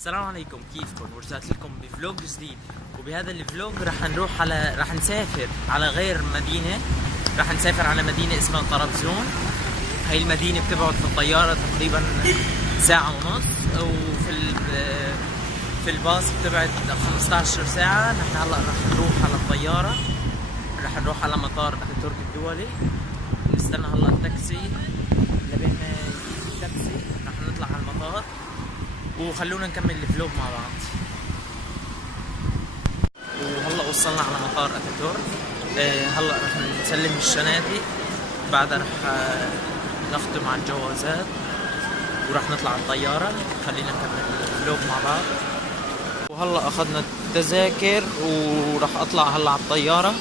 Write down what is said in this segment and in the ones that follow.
السلام عليكم، كيفكم؟ ورجعت لكم بفلوج جديد. وبهذا الفلوج رح نسافر على غير مدينة. رح نسافر على مدينة اسمها طرابزون. هاي المدينة بتبعد في الطيارة تقريبا ساعة ونص، في الباص بتبعد 15 ساعة. نحن هلا رح نروح على الطيارة، رح نروح على مطار اتاتورك الدولي. نستنى هلا التاكسي، لبين ما يجي التاكسي رح نطلع على المطار وخلونا نكمل الفلوج مع بعض. وهلا وصلنا على مطار اتاتورك. هلا رح نسلم الشنادق، بعدها رح نختم على الجوازات ورح نطلع على الطيارة. خلينا نكمل الفلوج مع بعض. وهلا اخذنا التذاكر ورح اطلع هلا على الطيارة.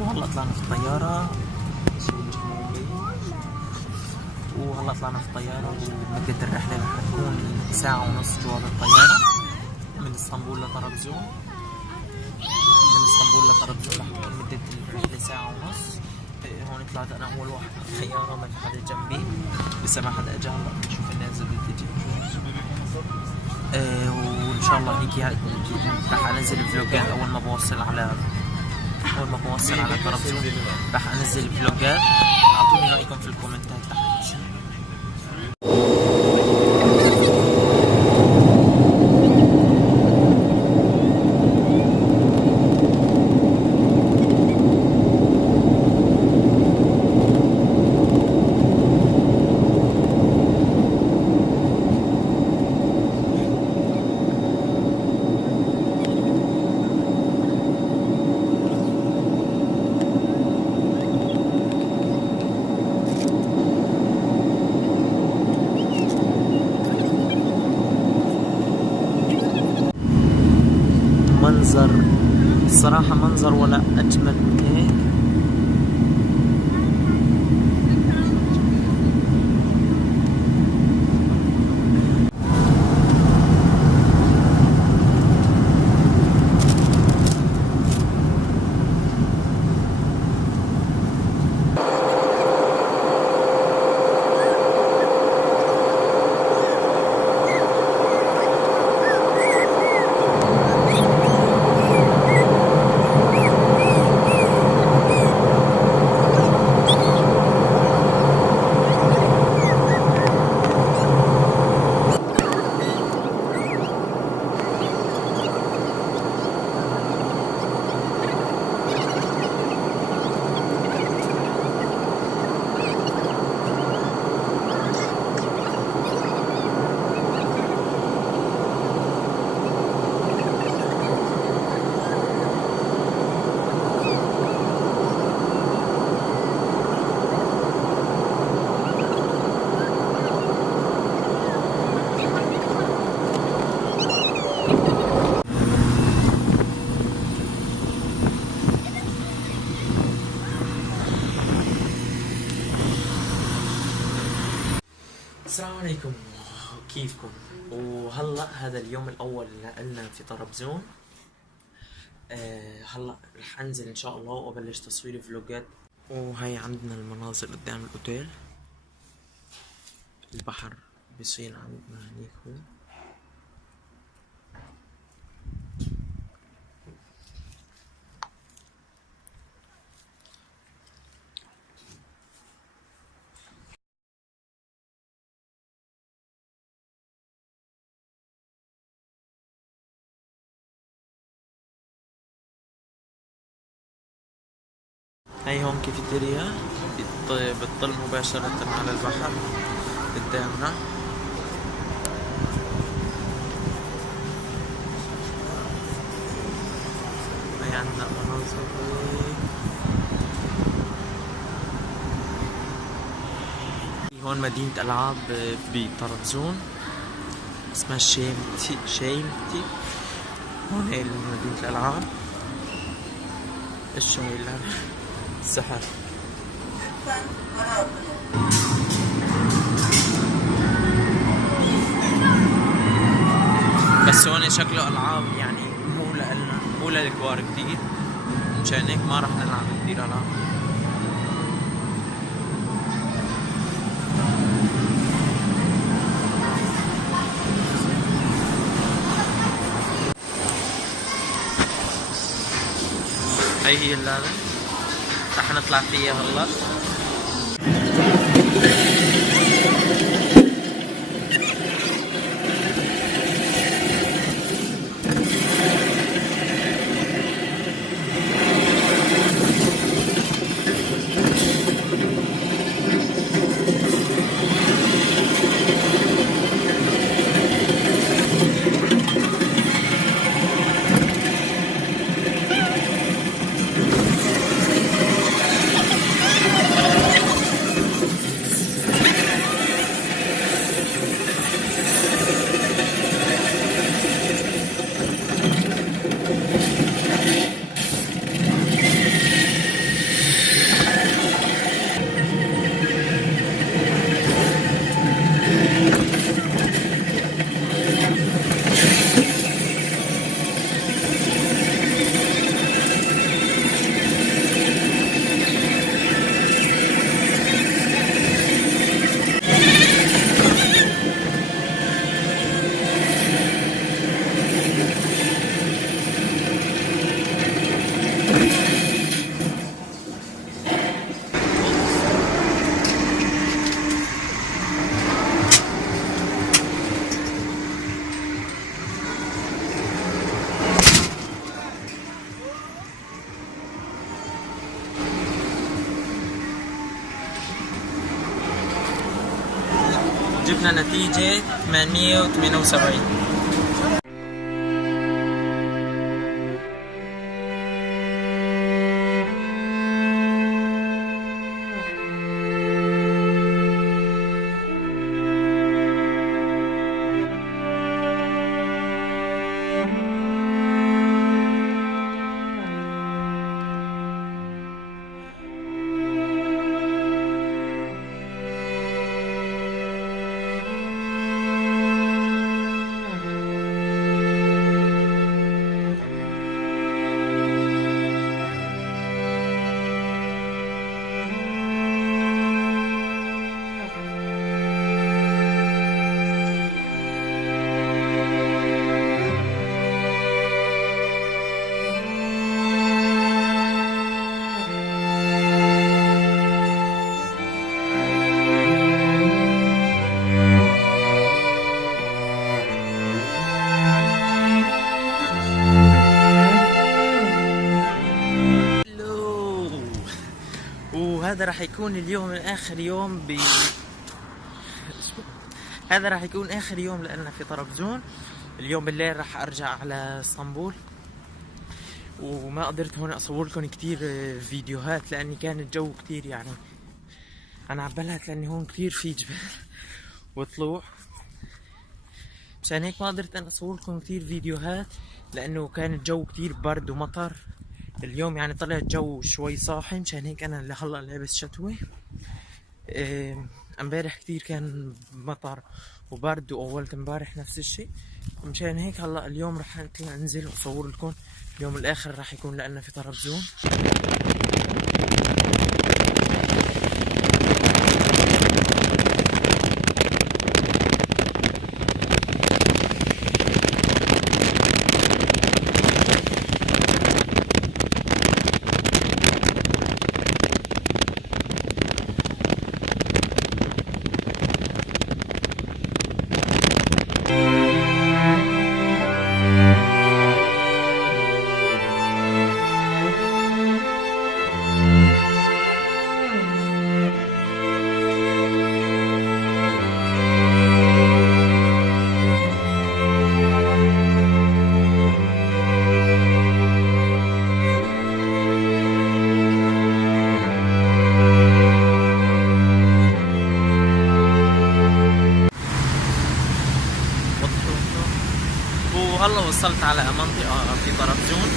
وهلا طلعنا في الطيارة. وهلا طلعنا في الطيارة، ومدة الرحلة رح تكون ساعة ونص جوات الطيارة من اسطنبول لطرابزون. رح تكون مدة الرحلة ساعة ونص. هون طلعت أنا أول واحد في الطيارة، ما في حدا جنبي، لسه ما حدا أجا. هلا بنشوف الناس اللي بتجي. وإن شاء الله هيك رح أنزل فلوجات أول ما بوصل على طرابزون. رح انزل فلوجات. اعطوني رايكم في الكومنتات تحت. منظر الصراحة، منظر ولا أجمل من هيك. السلام عليكم، كيفكم؟ وهلا هذا اليوم الاول لنا في طرابزون. هلا رح انزل ان شاء الله وابلش تصوير فلوجات. وهي عندنا المناظر قدام الاوتيل. البحر بيصير عندنا هنيك هو. هاي هون كافيتيريا بتطل مباشرة على البحر قدامنا. هاي عندنا المناظر. هون مدينة ألعاب بطرابزون اسمها شيمتي. هون هي مدينة الألعاب. ايش هاي السحر. بس هون شكله العاب يعني مو لنا، مو للكبار كتير، مشان هيك ما رح نلعب كتير العاب. هي هي اللعبة رح نطلع فيها هلا. جبنا نتيجة 878. وهذا راح يكون اليوم آخر يوم هذا راح يكون آخر يوم لنا في طرابزون. اليوم بالليل راح أرجع على اسطنبول، وما قدرت هون أصور لكم كتير فيديوهات لأني كان الجو كتير يعني أنا عبالات، لأني هون كتير في جبال وطلوع، مشان هيك ما قدرت أنا أصور لكم كتير فيديوهات لأنه كان الجو كتير برد ومطر. اليوم يعني طلع الجو شوي صاحي، مشان هيك انا اللي هلا لابس شتوي. امبارح كتير كان مطر وبرد، واولت امبارح نفس الشيء، مشان هيك هلا اليوم رح انزل واصور لكم اليوم الاخر رح يكون لنا في طرابزون. وهلا وصلت على منطقة في طرابزون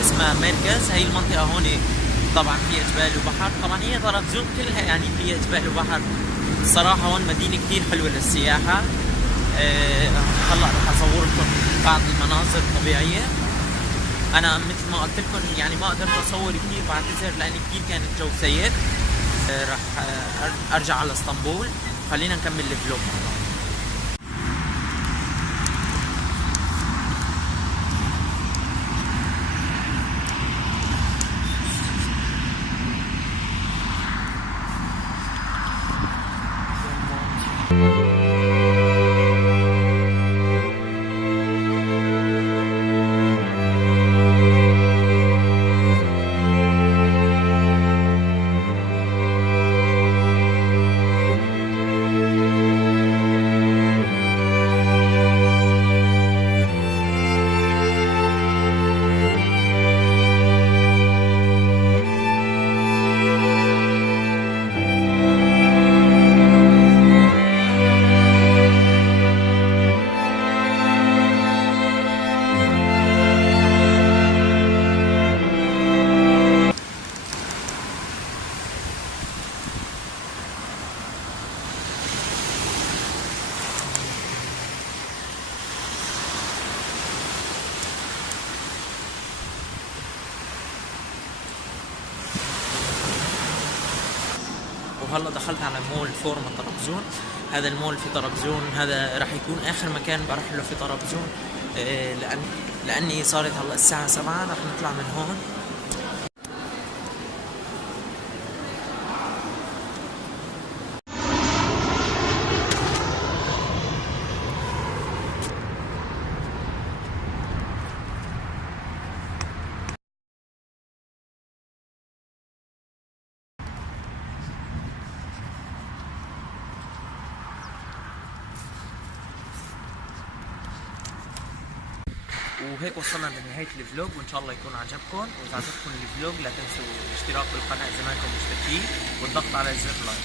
اسمها مركز. هي المنطقة هون طبعا فيها جبال وبحر، طبعا هي طرابزون كلها يعني فيها جبال وبحر. الصراحة هون مدينة كتير حلوة للسياحة، هلا رح اصور لكم بعض المناظر الطبيعيه. انا مثل ما قلت لكم يعني ما قدرت اصور كثير، بعتذر لاني كثير كان الجو سيء. رح ارجع على اسطنبول. خلينا نكمل الفلوج مع بعض. وهلا دخلت على مول فورما طرابزون. هذا المول في طرابزون، هذا راح يكون اخر مكان بروح له في طرابزون. لاني صارت هلا الساعة 7، راح نطلع من هون. وهيك وصلنا لنهاية الفلوج، وإن شاء الله يكون عجبكم. وإذا عجبكم الفلوج لا تنسوا الاشتراك بالقناة إذا ما كنتم مشتركين، والضغط على زر لايك.